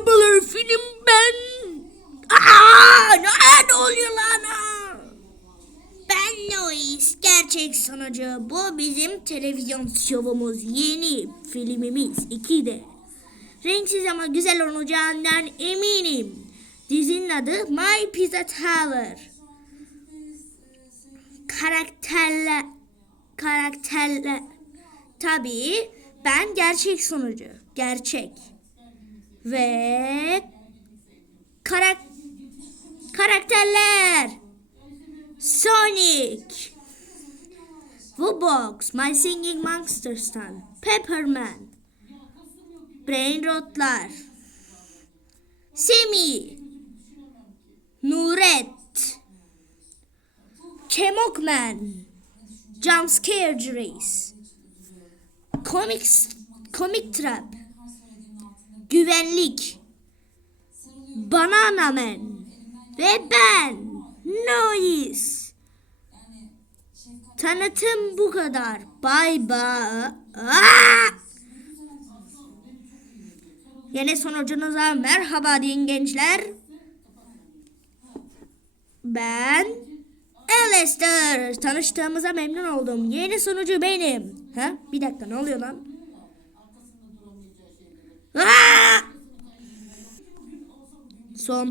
Merhabalar film ben. Aa, ne, oluyor lan? Aa! Ben Lois, gerçek sunucu. Bu bizim televizyon şovumuz. Yeni filmimiz 2'de. Renksiz ama güzel olacağından eminim. Dizinin adı My Pizza Tower. Karakterler karakterler tabii ben gerçek sunucu. Gerçek. Ve karak karakterler. Sonic. Wobox My Singing Monsters'tan. Pepperman Brain Rotlar. Semi. Nuret. Kemokman Jumpscare Race Comic, Comic Trap Güvenlik Banana Man ve ben Noise Tanıtım bu kadar. Bay bay. Yeni sonucunuza merhaba deyin gençler. Ben Alistair. Tanıştığımıza memnun oldum. Yeni sunucu benim. Ha? Bir dakika ne oluyor lan? 说